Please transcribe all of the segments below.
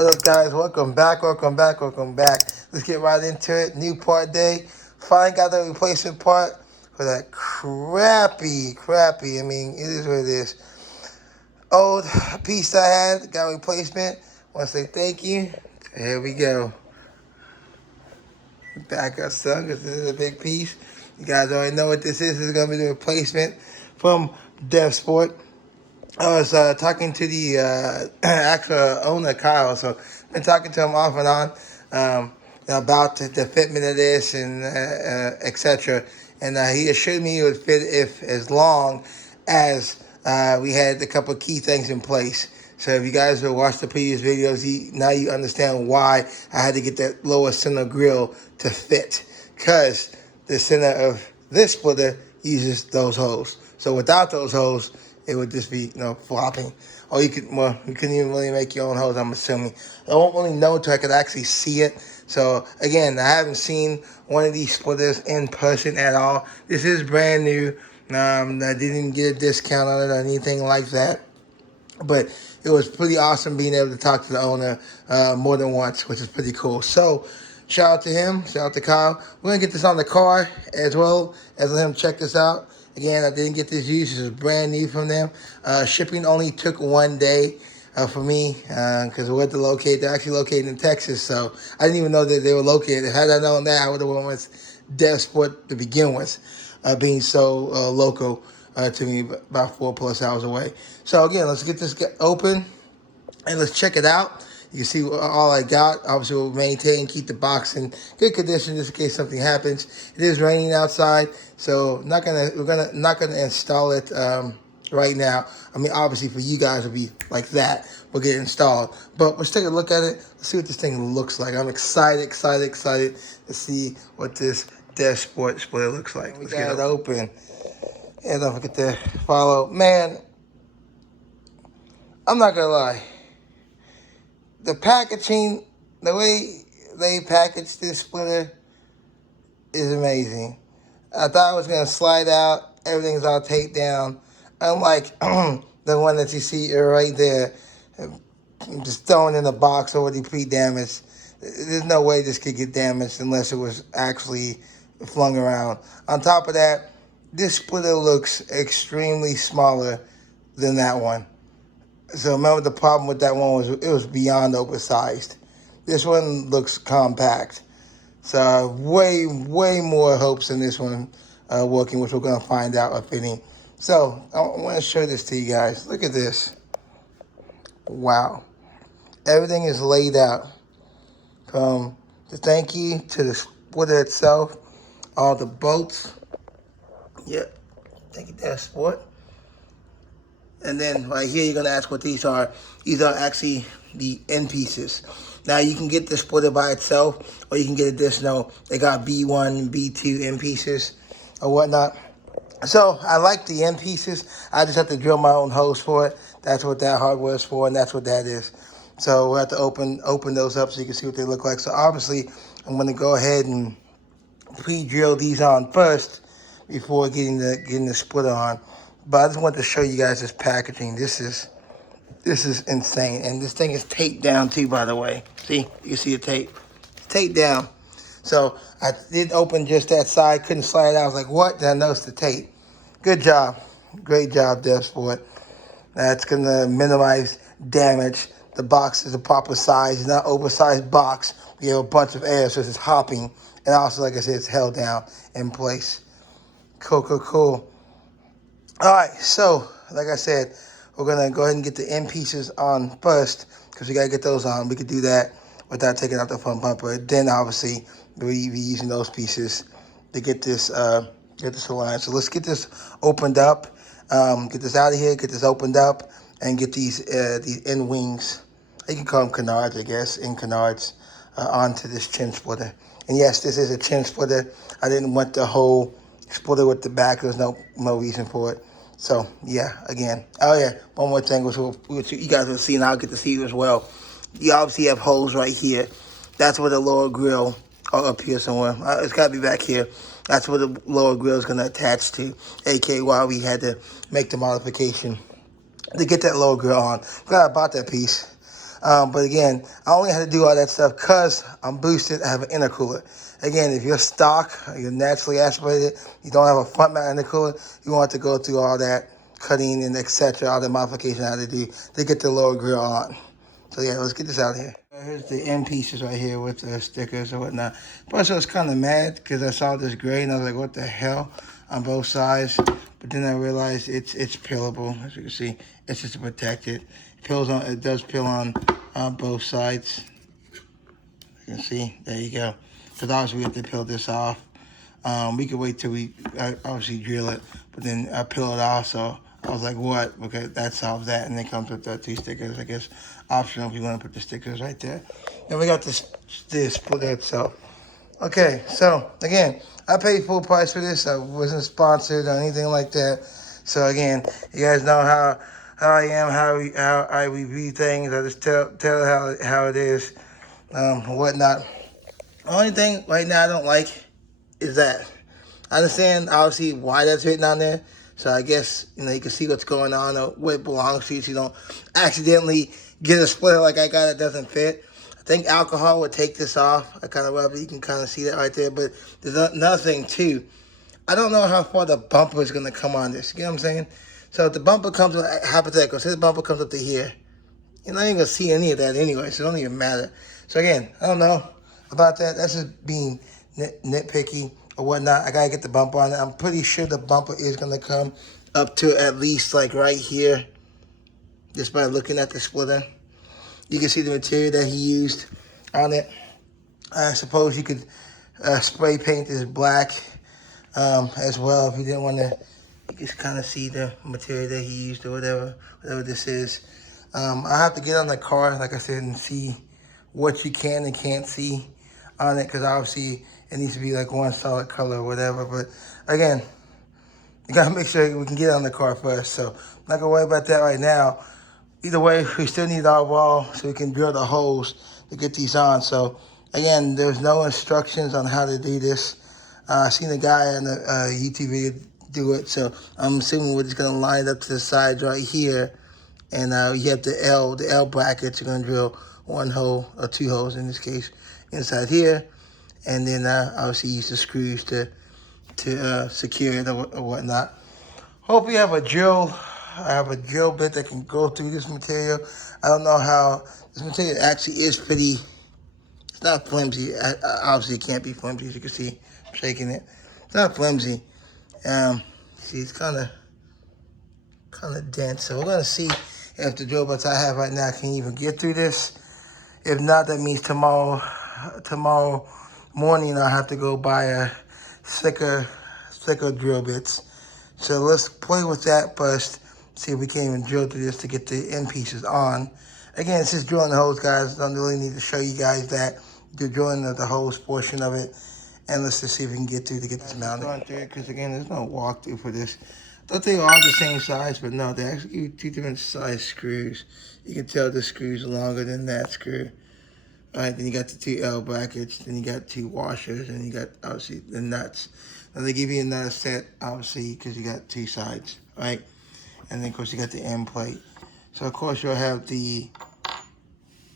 What up, guys? Welcome back. Let's get right into it. New part day. Finally got the replacement part for that crappy. I mean, it is what it is. Old piece I had, got a replacement. Want to say thank you. Here we go. Back up, son, because this is a big piece. You guys already know what this is. This is going to be the replacement from Devsport. I was talking to the actual owner, Kyle. So been talking to him off and on about the fitment of this and etc. And he assured me it would fit if as long as we had a couple of key things in place. So if you guys have watched the previous videos, now you understand why I had to get that lower center grill to fit. Because the center of this splitter uses those holes. So without those holes, it would just be, flopping. Or you couldn't even really make your own holes, I'm assuming. I won't really know until I could actually see it. So, again, I haven't seen one of these splitters in person at all. This is brand new. I didn't even get a discount on it or anything like that. But it was pretty awesome being able to talk to the owner more than once, which is pretty cool. So, shout out to him. Shout out to Kyle. We're going to get this on the car as well as let him check this out. Again, I didn't get this used. This is brand new from them. Shipping only took 1 day for me because where to locate. They're actually located in Texas, so I didn't even know that they were located. Had I known that, I would have went with Devsport to begin with, being so local to me, about 4+ hours away. So again, let's get this open and let's check it out. You can see all I got. Obviously, we'll maintain, keep the box in good condition just in case something happens. It is raining outside, so we're not gonna install it right now. I mean, obviously for you guys it'll be like that. We'll get it installed, but let's take a look at it. Let's see what this thing looks like. I'm excited to see what this Devsport splitter looks like. Let's get it open. And don't forget to follow. Man, I'm not gonna lie. The packaging, the way they packaged this splitter is amazing. I thought it was going to slide out. Everything's all taped down. Unlike the one that you see right there, just thrown in a box already pre-damaged. There's no way this could get damaged unless it was actually flung around. On top of that, this splitter looks extremely smaller than that one. So remember the problem with that one was it was beyond oversized. This one looks compact. So way more hopes in this one working, which we're going to find out if any. So I want to show this to you guys. Look at this. Wow. Everything is laid out. From the thank you to the splitter itself. All the bolts. Yep. Thank you, Devsport. And then right here, you're going to ask what these are. These are actually the end pieces. Now, you can get the splitter by itself, or you can get additional. They got B1 and B2 end pieces or whatnot. So, I like the end pieces. I just have to drill my own holes for it. That's what that hardware is for, and that's what that is. So, we'll have to open those up so you can see what they look like. So, obviously, I'm going to go ahead and pre-drill these on first before getting the splitter on. But I just wanted to show you guys this packaging. This is insane. And this thing is taped down too, by the way. See? You can see the tape. It's taped down. So I did open just that side. Couldn't slide it out. I was like, what? Then I noticed the tape. Good job. Great job, Devsport. That's going to minimize damage. The box is a proper size. It's not an oversized box. We have a bunch of air, so it's hopping. And also, like I said, it's held down in place. Cool. All right, so like I said, we're going to go ahead and get the end pieces on first because we got to get those on. We could do that without taking out the front bumper. Then, obviously, we'll be using those pieces to get this aligned. So let's get this opened up, get this out of here, get this opened up, and get these end wings. You can call them canards, I guess, end canards onto this chin splitter. And, yes, this is a chin splitter. I didn't want the whole splitter with the back. There's no reason for it. So, yeah, again. Oh, yeah, one more thing, which you guys will see, and I'll get to see you as well. You obviously have holes right here. That's where the lower grill, or up here somewhere. It's got to be back here. That's where the lower grill is going to attach to, a.k.a. why we had to make the modification to get that lower grill on. Glad I bought that piece. But again, I only had to do all that stuff because I'm boosted. I have an intercooler. Again, if you're stock, you're naturally aspirated, you don't have a front mount intercooler, you want to go through all that cutting and etc., all the modification I had to do to get the lower grill on. So yeah, let's get this out of here. Here's the end pieces right here with the stickers and whatnot. Plus I was kind of mad because I saw this gray and I was like, what the hell, on both sides. But then I realized it's peelable. As you can see, it's just to protect it. It does peel on both sides. You can see, there you go. Because obviously we have to peel this off. We could wait till we obviously drill it, but then I peel it off, so I was like, what? Okay, that solves that, and it comes with the 2 stickers, I guess, optional if you want to put the stickers right there. Then we got this splitter itself. Okay, so again, I paid full price for this. I wasn't sponsored or anything like that. So again, you guys know how I am, how I review things. I just tell how it is, whatnot. Only thing right now I don't like is that. I understand, obviously, why that's written on there. So I guess, you can see what's going on or what it belongs to, so you don't accidentally get a splitter like I got that doesn't fit. I think alcohol would take this off. I kind of rub it. You can kind of see that right there. But there's another thing, too. I don't know how far the bumper is going to come on this. You get what I'm saying? So if the bumper comes, hypothetical, say the bumper comes up to here. You're not even going to see any of that anyway, so it don't even matter. So again, I don't know about that. That's just being nitpicky or whatnot. I got to get the bumper on it. I'm pretty sure the bumper is going to come up to at least like right here, just by looking at the splitter. You can see the material that he used on it. I suppose you could spray paint this black as well if you didn't want to. You just kind of see the material that he used or whatever this is. I have to get on the car, like I said, and see what you can and can't see on it, because obviously it needs to be like one solid color or whatever. But again, you gotta make sure we can get on the car first. So I'm not gonna worry about that right now. Either way, we still need our wall so we can drill the holes to get these on. So again, there's no instructions on how to do this. I seen a guy on the YouTube video do it, so I'm assuming we're just gonna line it up to the sides right here. And you have the L brackets. You're gonna drill 1 hole or 2 holes in this case inside here, and then obviously use the screws to secure it or whatnot. Hope you have a drill. I have a drill bit that can go through this material. I don't know how this material actually is pretty. It's not flimsy. Obviously, it can't be flimsy. As you can see, I'm shaking it. It's not flimsy. See, it's kind of dense. So we're gonna see if the drill bits I have right now can even get through this. If not, that means tomorrow morning I'll have to go buy a thicker drill bits. So let's play with that first. See if we can even drill through this to get the end pieces on. Again, it's just drilling the holes, guys. Don't really need to show you guys that. The drilling of the holes portion of it. And let's just see if we can get through to get this mounted. Going through it, because again, there's no walkthrough for this. I thought they were all the same size, but no, they actually give you 2 different size screws. You can tell the screw's longer than that screw. All right, then you got the 2 L brackets, then you got 2 washers, and you got, obviously, the nuts. Now, they give you another set, obviously, because you got 2 sides, right? And then, of course, you got the end plate. So, of course, you'll have the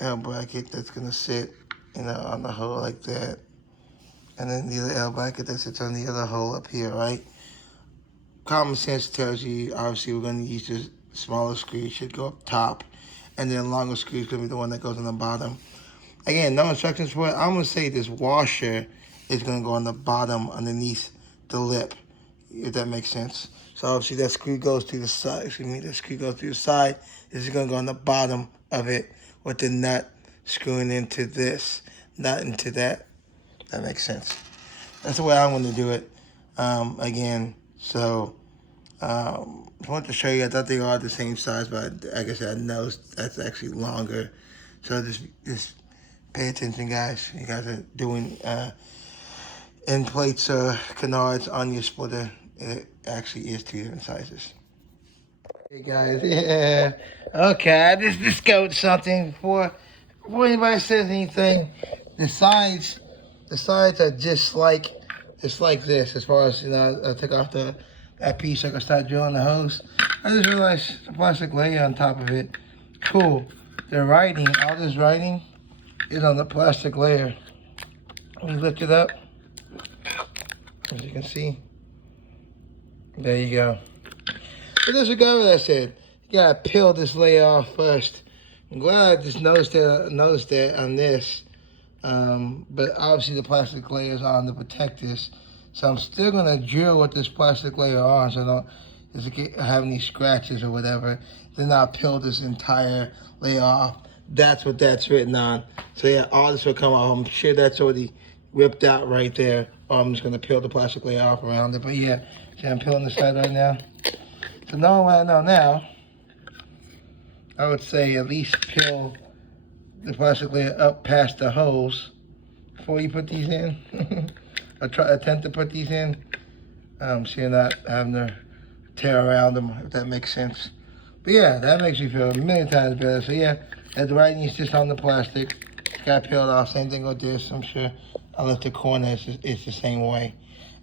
L bracket that's going to sit, on the hole like that. And then the other L bracket that sits on the other hole up here, right? Common sense tells you, obviously, we're going to use the smaller screw. Should go up top. And then the longer screw is going to be the one that goes on the bottom. Again, no instructions for it. I'm going to say this washer is going to go on the bottom underneath the lip, if that makes sense. So obviously that screw goes to the side. Excuse me, that screw goes to the side. This is going to go on the bottom of it with the nut screwing into this, not into that. That makes sense. That's the way I'm going to do it. Again, so I wanted to show you. I thought they were all the same size, but like I said, I know that's actually longer. So just pay attention, guys. You guys are doing end plates or canards on your splitter. It actually is 2 different sizes. Hey guys, yeah. Okay, I just discovered something before anybody says anything. The sides are just like this. As far as I took off that piece so I can start drilling the hose. I just realized the plastic layer on top of it. Cool. the writing, all this writing is on the plastic layer. Let me lift it up. As you can see. There you go. But disregard what I said. You gotta peel this layer off first. I'm glad I just noticed that on this. But obviously the plastic layer is on to protect this. So I'm still gonna drill with this plastic layer on so I don't have any scratches or whatever. Then I'll peel this entire layer off. That's what that's written on. So yeah, all this will come off. I'm sure that's already ripped out right there. I'm just gonna peel the plastic layer off around it. But yeah, see I'm peeling the side right now. So knowing what I know now, I would say at least peel the plastic layer up past the hose before you put these in. Attempt to put these in, so you're not having to tear around them, if that makes sense. But yeah, that makes me feel a million times better. So yeah, the writing is just on the plastic. It's got peeled off. Same thing with this. I'm sure I left the corner. It's the same way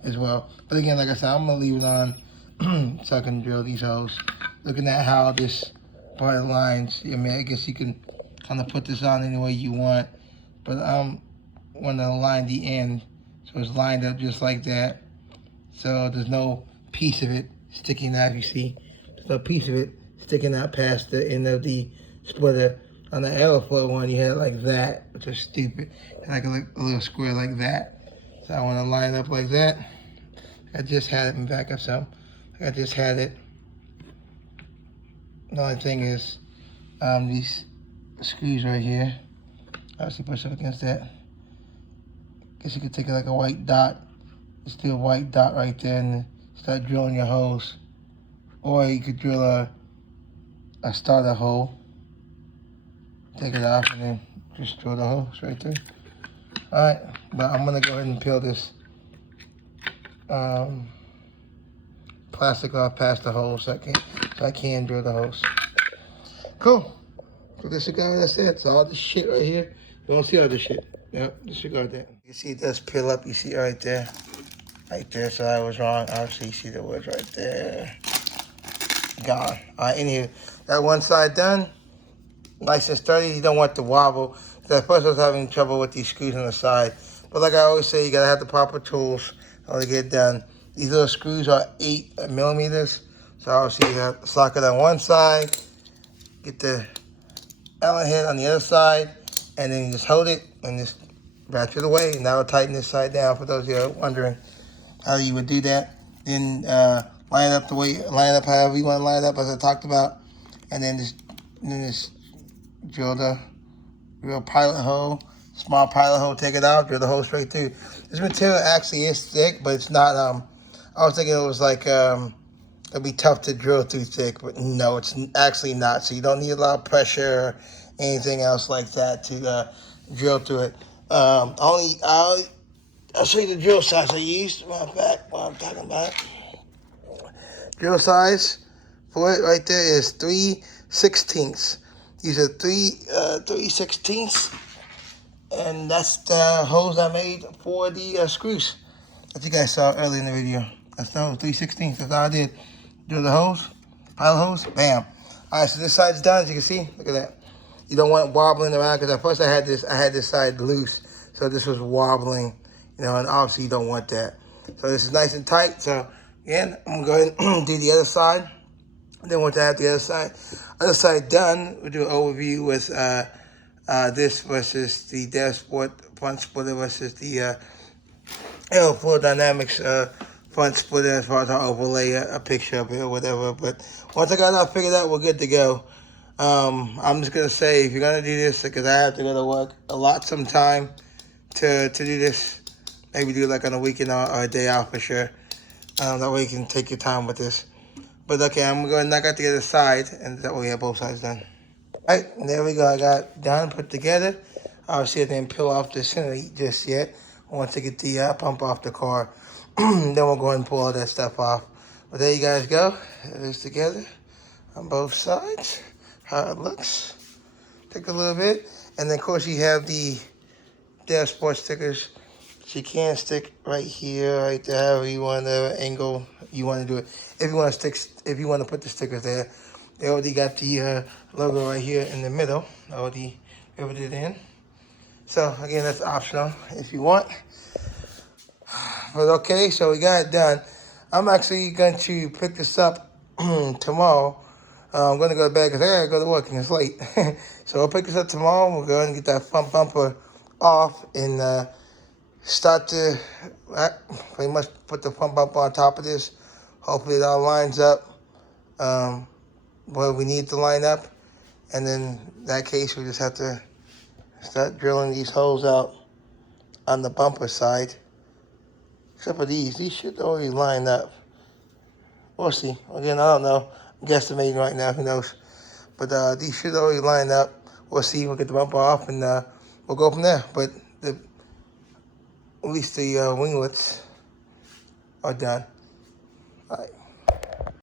as well. But again, like I said, I'm gonna leave it on so I can drill these holes. Looking at how this part aligns, I mean, I guess you can kind of put this on any way you want. But I'm want to align the end so it's lined up just like that. So there's no piece of it sticking out, you see. There's no piece of it sticking out past the end of the splitter. On the Aeroflow one, you had it like that, which is stupid. Like a little square like that. So I want to line it up like that. I just had it in back up some. I just had it. The only thing is these screws right here. Obviously push up against that. Guess you could take it like a white dot. Just do a white dot right there and start drilling your holes. Or you could drill a starter hole. Take it off and then just drill the holes right there. Alright, but I'm gonna go ahead and peel this plastic off past the hole so I can drill the holes. Cool. So disregard what I said. So all this shit right here. You don't see all this shit. Yep, disregard that. You see it does peel up. You see it right there. Right there. So I was wrong. Obviously, you see the words right there. Gone. Alright, anywho. That one side done. Nice and sturdy. You don't want to wobble. At first I was having trouble with these screws on the side. But like I always say, you gotta have the proper tools in order to get it done. These little screws are 8 millimeters. So obviously you have the socket on one side. Get the Allen head on the other side. And then you just hold it and just ratchet it away. And that will tighten this side down for those of you who are wondering how you would do that. Then line it up however you want to line it up as I talked about. And then just drill the real pilot hole, small pilot hole, take it out, drill the hole straight through. This material actually is thick, but it's not, I was thinking it was like, it'd be tough to drill through thick, but no, it's actually not. So you don't need a lot of pressure or anything else like that to drill through it. I'll show you the drill size I used. Matter of fact, what I'm talking about. Drill size for it right there is 3/16. These are 3/16, and that's the holes I made for the screws that you guys saw earlier in the video. That's the hose, 3/16. That's all I did. Drill the hose, pilot hose, bam. All right, so this side's done, as you can see. Look at that. You don't want it wobbling around because at first I had this side loose, so this was wobbling, you know, and obviously you don't want that. So this is nice and tight. So again, I'm going to go ahead and do the other side. And then once I have the other side done, we'll do an overview with this versus the Devsport front splitter versus the Aeroflow Dynamics front splitter as far as I'll overlay a picture of it or whatever. But once I got that figured out, we're good to go. I'm just going to say, if you're going to do this, because I have to go to work a lot sometime to do this, maybe do it like on a weekend or a day off for sure. That way you can take your time with this. But okay, I'm going to knock out the other side, and that way we have both sides done. All right, there we go. I got done, put together. Obviously, I didn't peel off the center just yet. I want to get the pump off the car. Then we'll go ahead and pull all that stuff off. But there you guys go. It is together on both sides. How it looks. Take a little bit. And then, of course, you have the Devsport stickers. She can stick right here, right there, however you want to angle you want to do it. If you want to put the stickers there, They already got the logo right here in the middle. I already riveted it in. So again, that's optional if you want. But okay, so we got it done. I'm actually going to pick this up tomorrow. I'm going to go to bed because I got to go to work and it's late. So I'll pick this up tomorrow. We'll go ahead and get that front bumper off and start to pretty much put the front bumper on top of this. Hopefully it all lines up where we need to line up. And then in that case, we just have to start drilling these holes out on the bumper side. Except for these should already line up. We'll see. Again, I don't know. I'm guesstimating right now, who knows. But these should already line up. We'll see. We'll get the bumper off and we'll go from there. But at least the winglets are done. All right.